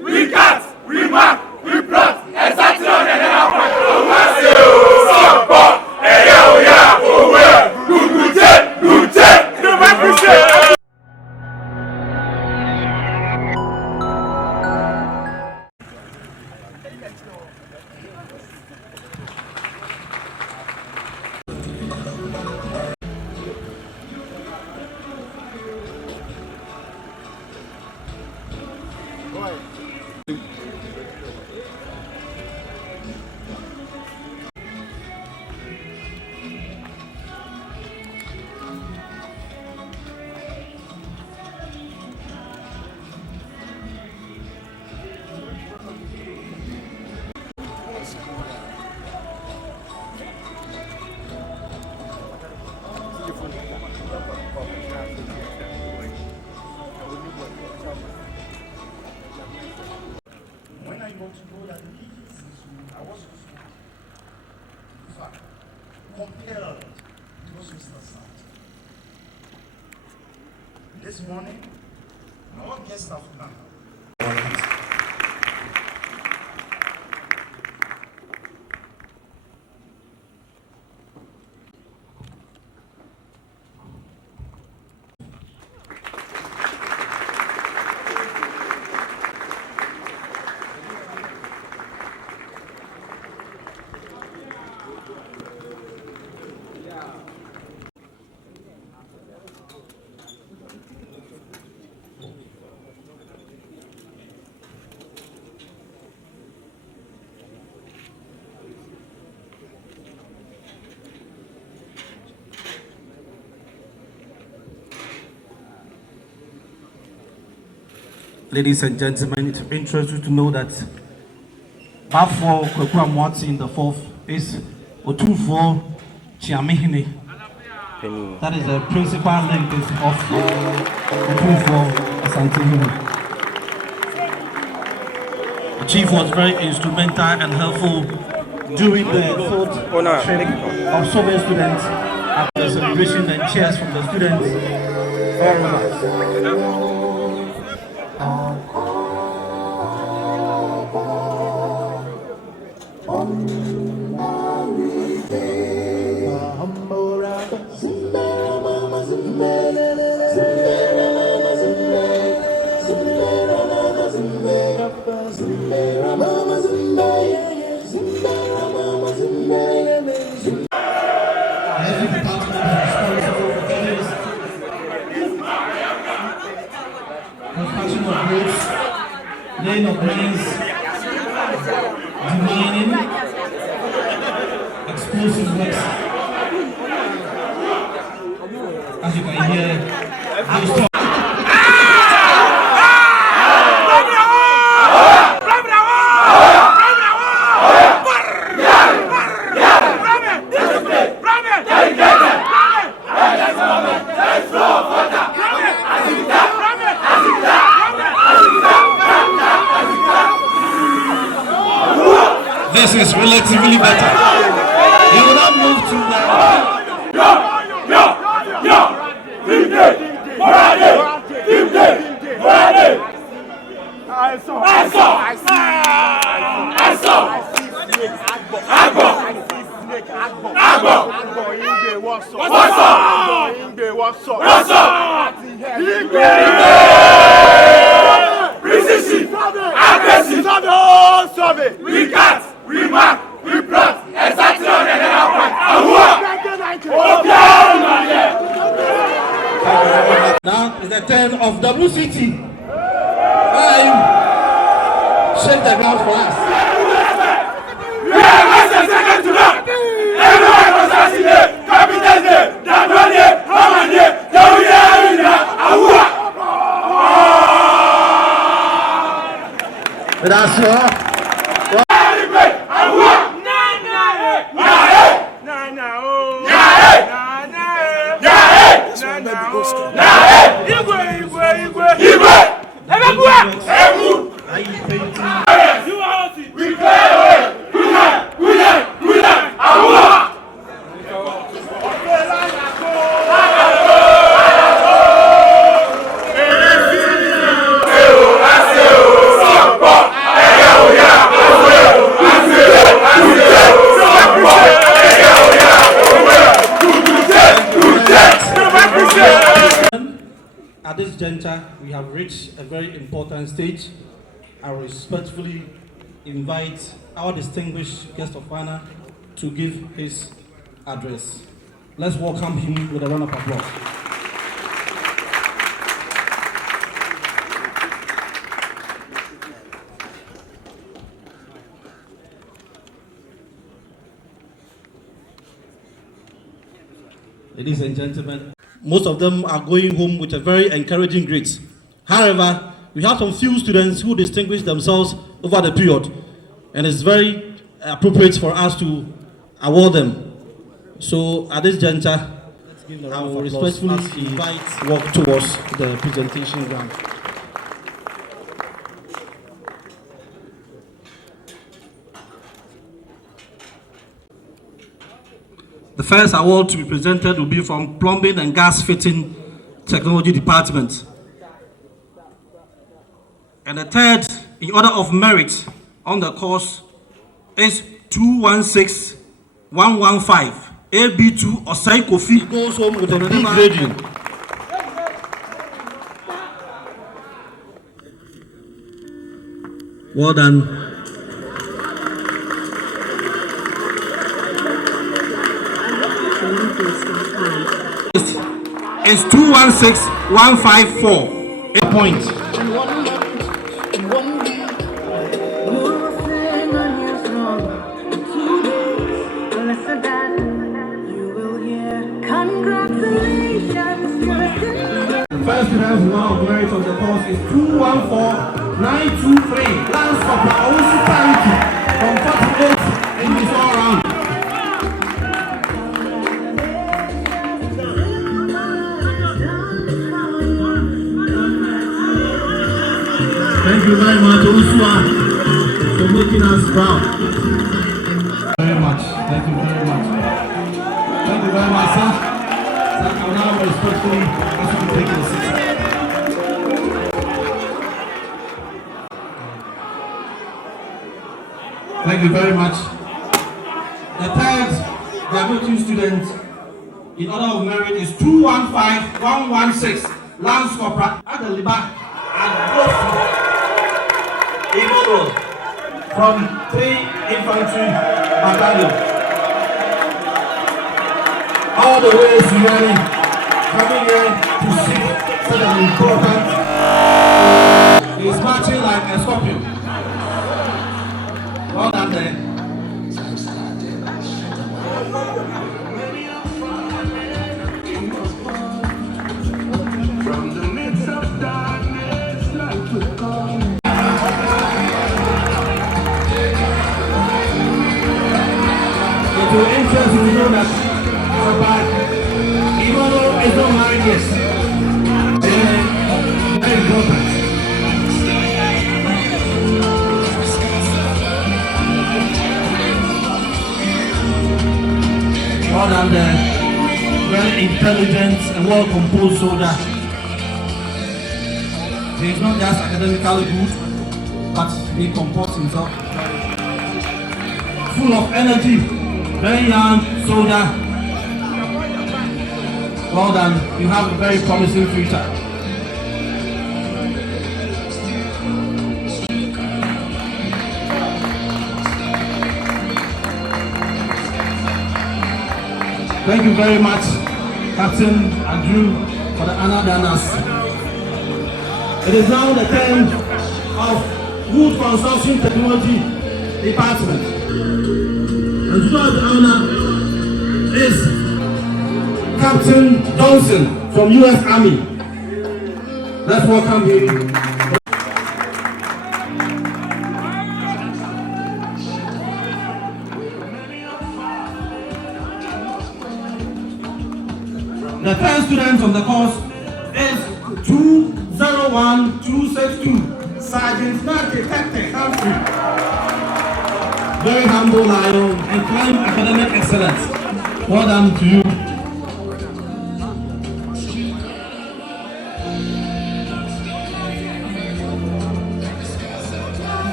We cut, we mark, we plot, exactly on the When I got to know that I was compelled to go to Sister South. This morning, I want guests of now. Ladies and gentlemen, it's interesting to know that Bafo Kwekwa in the fourth is Otunfo Jachiehene. That is the principal link of Otunfo Asantehene. The chief was very instrumental and helpful during the fourth training of so many students after the celebration and cheers from the students all over. Every department is responsible for this. Construction of roads, laying of mines, demining, explosive works. As you can hear, those talk. This is relatively better. You will not move to the... We cut, we mark, we plot, exactly on the Now is the turn of WCT. Shake the ground for us. We are not second to none. Everyone was assassinated. Capital Day, Dadwani, Hamani, Dawia, Ahua. That's all. At this juncture, we have reached a very important stage. I respectfully invite our distinguished guest of honor to give his address. Let's welcome him with a round of applause. Ladies and gentlemen, most of them are going home with a very encouraging grade. However, we have some few students who distinguished themselves over the period, and it's very appropriate for us to award them. So at this juncture, I will respectfully invite walk towards the presentation ground. The first award to be presented will be from Plumbing and Gas Fitting Technology Department. And the third, in order of merit on the course, is 216115, AB2 Osai Kofi. He goes home with a big radio. Well done. It's 216154. 8 points. First student who now merit of the course is 214923. Lance for Pausi Parity from 48 in this all round. Thank you very much, Osua, for making us proud. Very much. Thank you very much. Thank you very much, sir. Sir, I will now respectfully ask you to take your seat. Thank you very much. The third graduating student in order of merit is 215116, Lance Corporal Adeliba Adolfo from 3 Infantry Battalion. All the way to Yari, coming here to see such an important. He's marching like a scorpion. Well done there. From the midst of darkness, light will come. It will interest you to know that even though it's not mine, yes, very important. Well done there. Very intelligent and well-composed soldier. He is not just academically good, but he comports himself full of energy. Very young soldier. Well done. You have a very promising future. Thank you very much, Captain Andrew, for the honor done us. It is now the turn of Wood Construction Technology Department. And to the honor is Captain Johnson from U.S. Army. Let's welcome him. The first student on the course is 201262, Sergeant Nate Tete Humphrey. Very humble lion and claim academic excellence. Well done to you.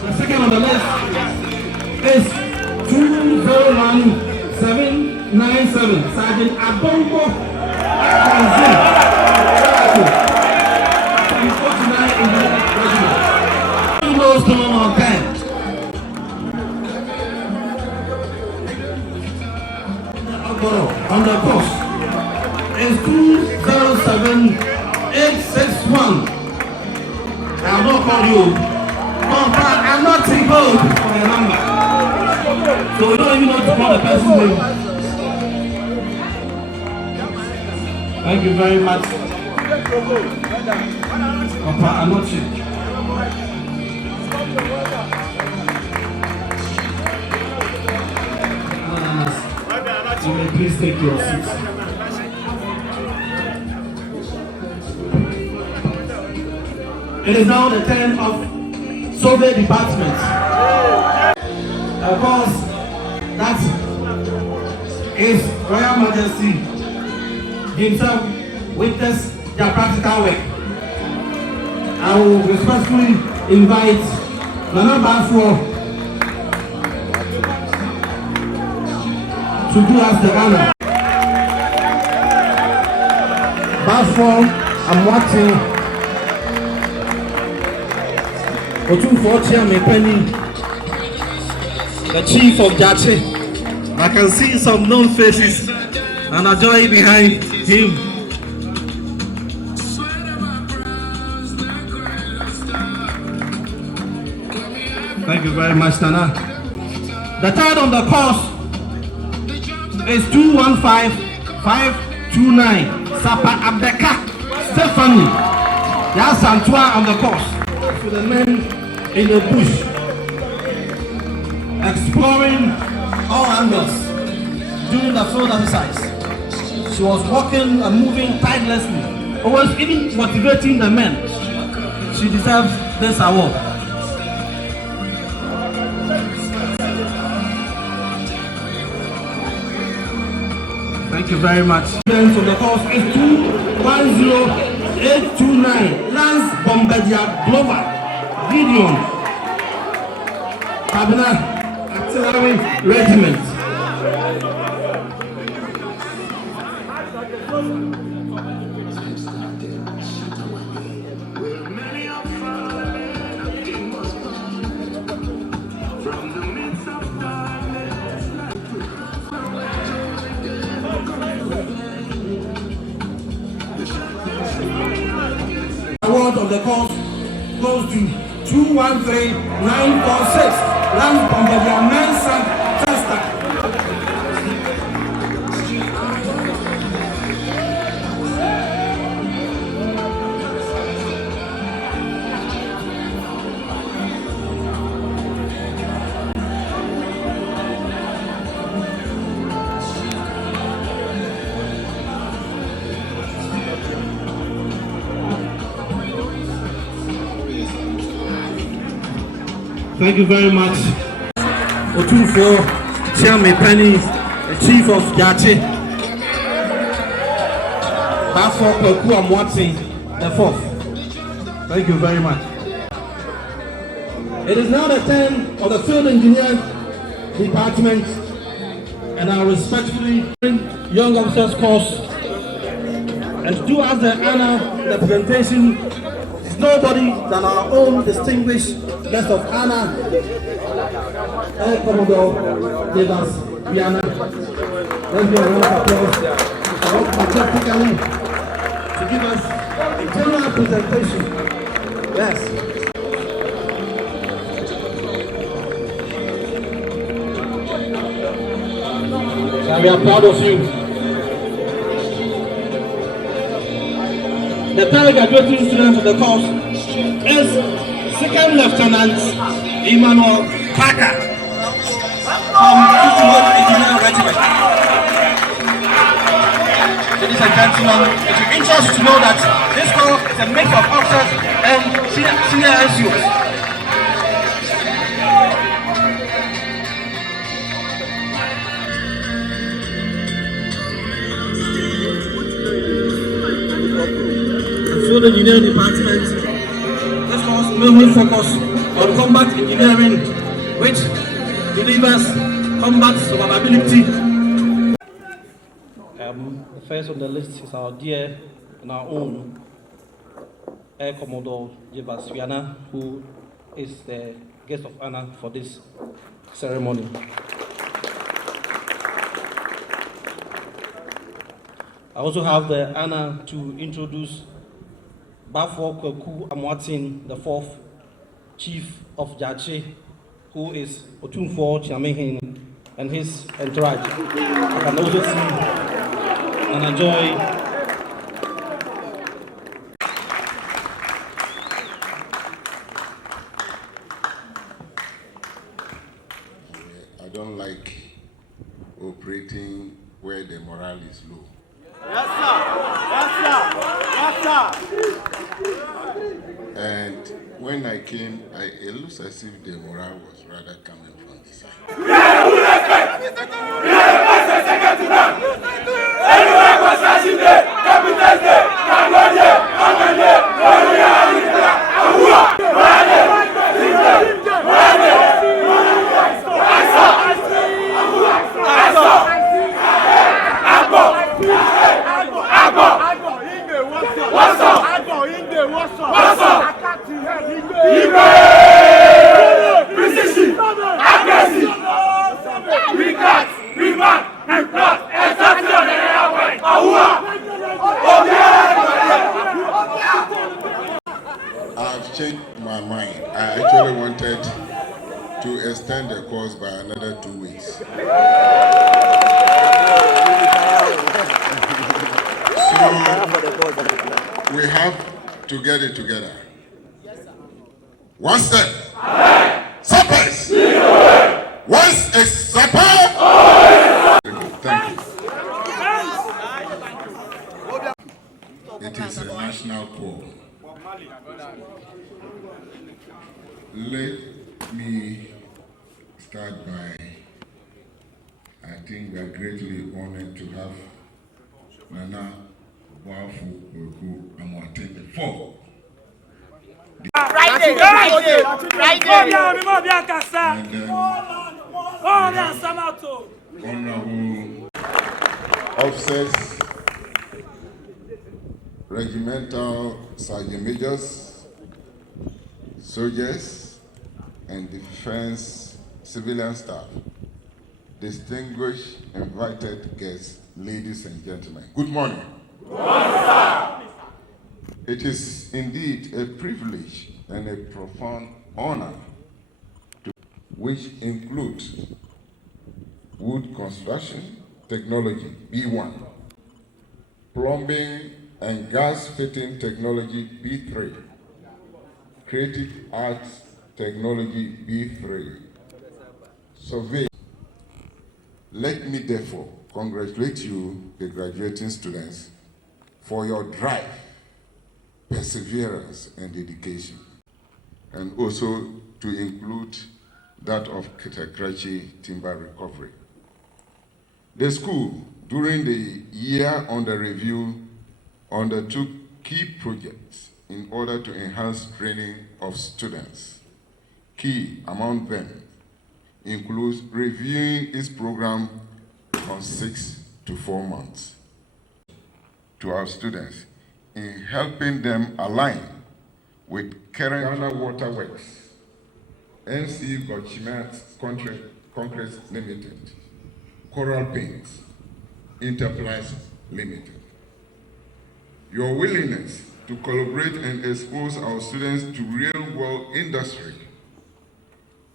The second on the list is 201797, Sergeant Abongo is 207861. I have not called you, but I'm not told for the number. So we don't even know to call the person's name. Thank you very much. Papa, I'm not sure. You may please take your seats. It is now the turn of Survey Department. Of course, that is Royal Majesty himself witness their practical work. I will respectfully invite Nana Bafo to do us the honor. Bafo, I'm watching. Otunfo Chiamepeni, the chief of Jachiehene. I can see some known faces and a joy behind him. Thank you very much, Nana. The third on the course is 215529. Sapa Abdeka Stephanie. That's Antoine on the course. To the men in the bush, exploring all angles during the field exercise. She was walking and moving tirelessly, always even motivating the men. She deserves this award. Thank you very much. So the course is 210829. Lance Bombardier Glover. Gideon, Cabinet Artillery Regiment. Award of the course goes to 213946. Lance Bombardier Mensa Tester. Thank you very much. Otunfo Chiamepeni, the chief of Jachiehene. Bafo Kweku Amwati, the fourth. Thank you very much. It is now the turn of the Field Engineer Department, and I respectfully young officers course, and to do us the honor, the presentation is nobody than our own distinguished guest of honor, Air Commodore Davis Viana. Let's give a round of applause majestically to give us a general presentation. Yes. And we are proud of you. The graduating student of the course is Second Lieutenant Emmanuel Parker from Dignified Engineering Regiment. Ladies and gentlemen, it will interest to know that this course is a mix of officers and senior SUs. The Engineering Department, this course mainly focus on combat engineering, which delivers combat survivability. The first on the list is our dear and our own Air Commodore Davis Viana, who is the guest of honor for this ceremony. I also have the honor to introduce Bafo Kweku Amwatin, the fourth Chief of Jachiehene, who is Otumfo Jachiehene and his entourage. I can also see and enjoy I don't like operating where the morale is low. Yes, sir. Yes, sir. Yes, sir. And when I came, it looks as if the morale was rather coming from the side. Yeah, who respect? Yeah, second to none. Anywhere was rushing there, Capitals there, Cambodia, Amanda, I've changed my mind. I actually wanted to extend the course by another 2 weeks. So we have to get it together. One step. Suppers. Once a supper. Thank you. It is a national poem. Let me start by, I think we are greatly honored to have Nana Wafu Kweku Amwatin the fourth. Friday. Honorable officers, regimental sergeant majors, soldiers, and defense civilian staff, distinguished invited guests, ladies and gentlemen, good morning. Good morning, sir. It is indeed a privilege and a profound honor, which includes wood construction technology, B1, plumbing and gas fitting technology, B3, creative arts technology, B3, survey. Let me therefore congratulate you, the graduating students, for your drive, perseverance, and dedication, and also to include that of Ketakrachi timber recovery. The school, during the year under review, undertook key projects in order to enhance training of students. Key among them includes reviewing its program from 6 to 4 months to our students in helping them align with current Ghana Waterworks, NC Jachiehene Concrete Limited, Coral Paints Enterprise Limited. Your willingness to collaborate and expose our students to real-world industry,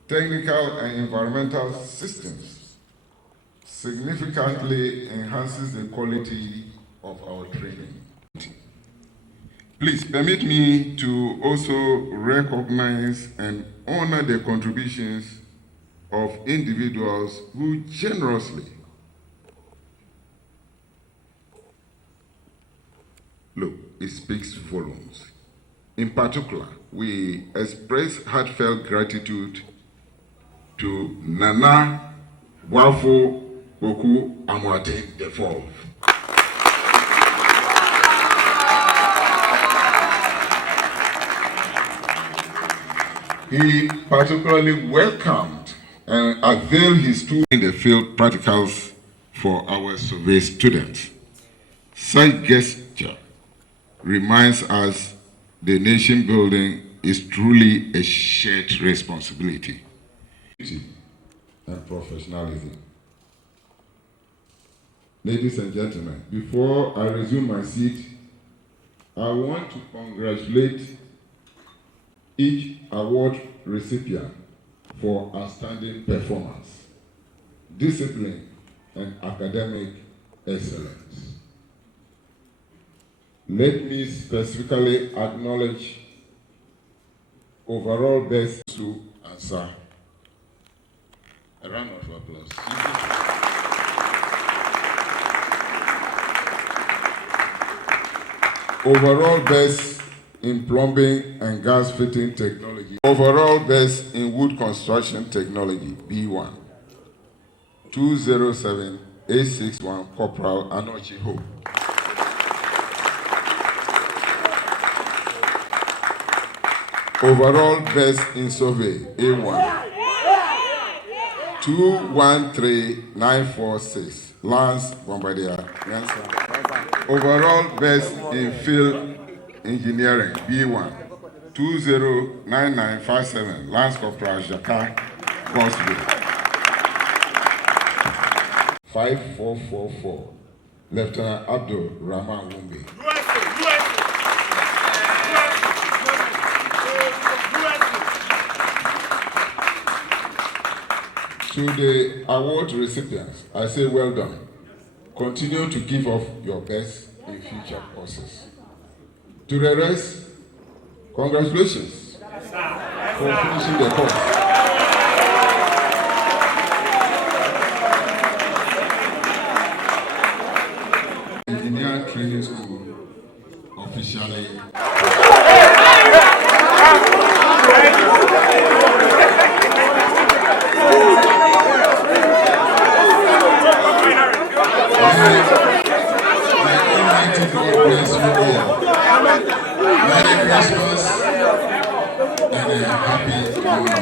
technical and environmental systems significantly enhances the quality of our training. Please permit me to also recognize and honor the contributions of individuals who generously look, it speaks volumes. In particular, we express heartfelt gratitude to Nana Wafu Kweku Amwatin the fourth. He particularly welcomed and availed his tools in the field practicals for our survey students. Such gesture reminds us the nation building is truly a shared responsibility and professionalism. Ladies and gentlemen, before I resume my seat, I want to congratulate each award recipient for outstanding performance, discipline, and academic excellence. Let me specifically acknowledge overall best to answer. A round of applause. Overall best in plumbing and gas fitting technology. Overall best in wood construction technology, B1. 207861 Corporal Jachiehene. Overall best in survey, A1. 213946 Lance Bombardier. Overall best in field engineering, B1. 209957 Lance Corporal Jachiehene. 5444 Lieutenant Abdul Rahman Wumbi. To the award recipients, I say well done. Continue to give off your best in future courses. To the rest, congratulations for finishing the course. Engineer Training School officially. May Almighty God bless you all. Merry Christmas and a happy New Year.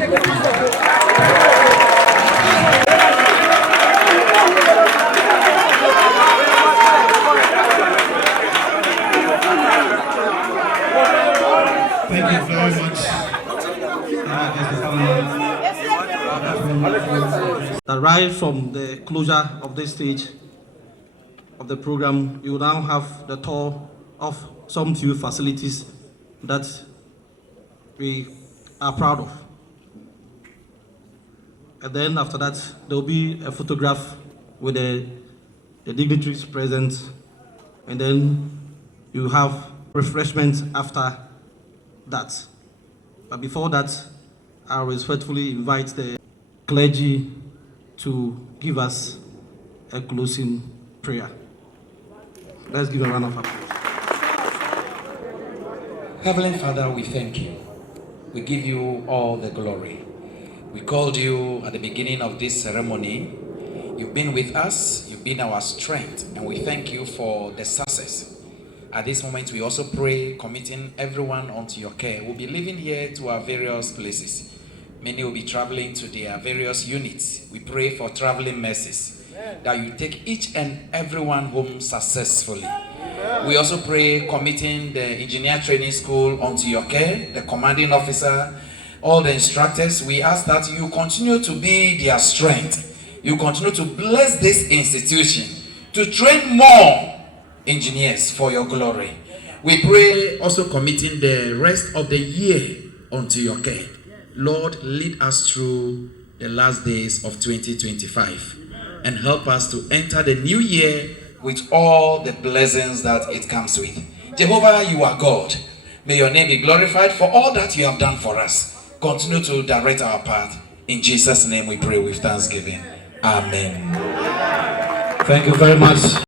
Thank you very much. That right from the closure of this stage of the program, you will now have the tour of some few facilities that we are proud of. And then after that, there will be a photograph with the dignitaries present, and then you have refreshments after that. But before that, I respectfully invite the clergy to give us a closing prayer. Let's give a round of applause. Heavenly Father, we thank you. We give you all the glory. We called you at the beginning of this ceremony. You've been with us, you've been our strength, and we thank you for the success. At this moment, we also pray, committing everyone onto your care. We'll be leaving here to our various places. Many will be traveling to their various units. We pray for traveling mercies, that you take each and everyone home successfully. We also pray, committing the engineer training school onto your care, the commanding officer, all the instructors. We ask that you continue to be their strength. You continue to bless this institution to train more engineers for your glory. We pray, also committing the rest of the year onto your care. Lord, lead us through the last days of 2025 and help us to enter the new year with all the blessings that it comes with. Jehovah, you are God. May your name be glorified for all that you have done for us. Continue to direct our path. In Jesus' name we pray with thanksgiving. Amen. Thank you very much.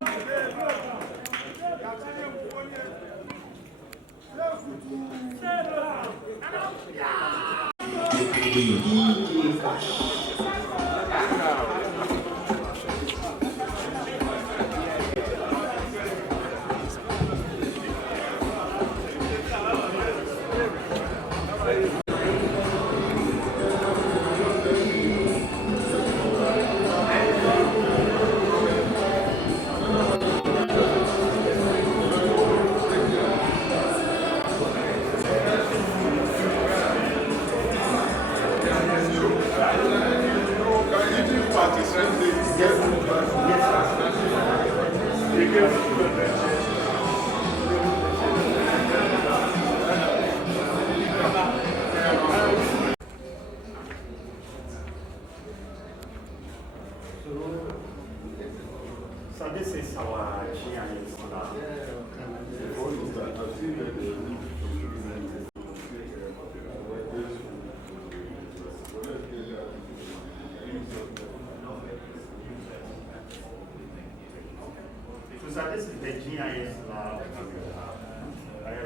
the GIS lab.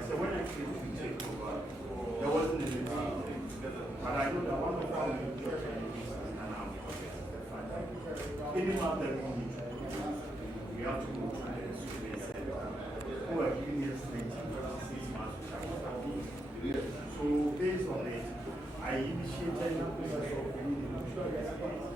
So when I came to take over, there wasn't anything. But I know that one of our major challenges is any lab that we need, we have to go to the survey center, who are giving us 1956 months. So based on it, I initiated a process of